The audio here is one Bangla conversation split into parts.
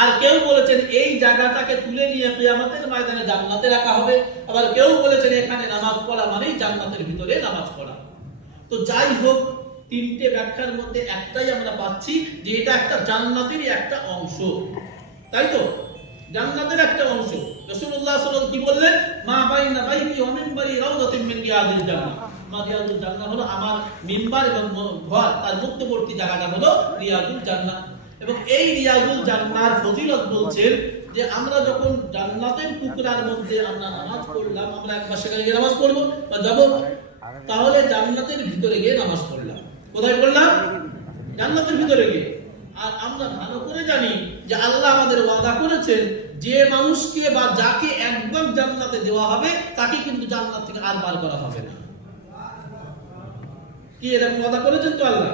আর কেউ বলেছেন এই জায়গাটাকে তুলে নিয়ে কিয়ামতের ময়দানে জান্নাতে রাখা হবে, আবার কেউ বলেছেন এখানে নামাজ পড়া মানেই জান্নাতের ভিতরে নামাজ পড়া। তো যাই হোক, তিনটে ব্যাখ্যার মধ্যে একটাই আমরা পাচ্ছি যে এটা একটা জান্নাতেরই একটা অংশ, তাই তো? জান্নাতের একটা অংশ। রাসূলুল্লাহ সাল্লাল্লাহু আলাইহি ওয়াসাল্লাম কি বললেন? মা বাইনা বাইতি ওয়া মিনবারি রাউদাতুম মিন রিয়াদিল জান্নাহ। মা রিয়াদুল জান্নাহ হলো আমার মিম্বার এবং ঘর, তার মধ্যবর্তী জায়গাটা হলো রিয়াদুল জান্নাহ। এবং এই রিয়াদুল জান্নাহর ফজিলত বলছেন যে আমরা যখন জান্নাতের টুকরার মধ্যে আমরা নামাজ পড়লাম, আমরা একবার সেখানে গিয়ে নামাজ পড়বো বা যাবো, তাহলে জান্নাতের ভিতরে গিয়ে নামাজ পড়লাম। কোথায় পড়লাম? জান্নাতের ভিতরে গিয়ে। আর আমরা ভালো করে জানি যে আল্লাহ আমাদের ওয়াদা করেছেন যে মানুষকে বা যাকে একবার জান্নাতে দেওয়া হবে তাকে কিন্তু জান্নাত থেকে আর বার করা হবে না। কি এরকম ওয়াদা করেছেন তো আল্লাহ?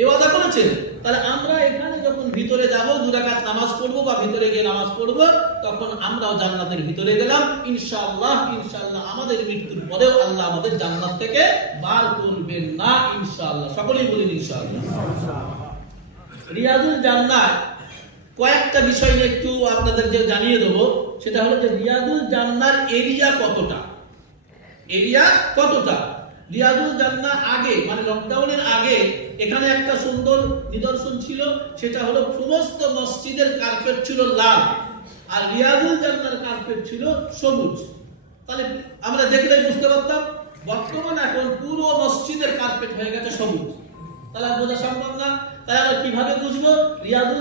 এই ওয়াদা করেছেন। তাহলে আমরা এখানে যখন ভিতরে যাব, 2 রাকাত নামাজ পড়ব বা ভিতরে গিয়ে নামাজ পড়ব, তখন আমরাও জান্নাতের ভিতরে গেলাম ইনশাআল্লাহ। ইনশাআল্লাহ আমাদের মৃত্যুর পরেও আল্লাহ আমাদের জান্নাত থেকে বার করবেন না ইনশাআল্লাহ। সকলেই বলেন ইনশাআল্লাহ। রিয়াদুল জান্নাহ কয়েকটা বিষয় নিয়ে একটু আপনাদেরকে জানিয়ে দেবো। সেটা হলো যে রিয়াদুল জান্নাহর এরিয়া কতটা, এরিয়া কতটা। রিয়াদুল জান্নাহ আগে মানে লকডাউনের আগে এখানে একটা সুন্দর নিদর্শন ছিল, সেটা হলো সমস্ত মসজিদের কার্পেট ছিল লাল আর রিয়াদুল জান্নাহর কার্পেট ছিল সবুজ। তাহলে আমরা দেখলে বুঝতে পারতাম। বর্তমান এখন পুরো মসজিদের কার্পেট হয়ে গেছে সবুজ, তাহলে বোঝা সম্ভব না। তাহলে আমরা কিভাবে বুঝবো রিয়াদুল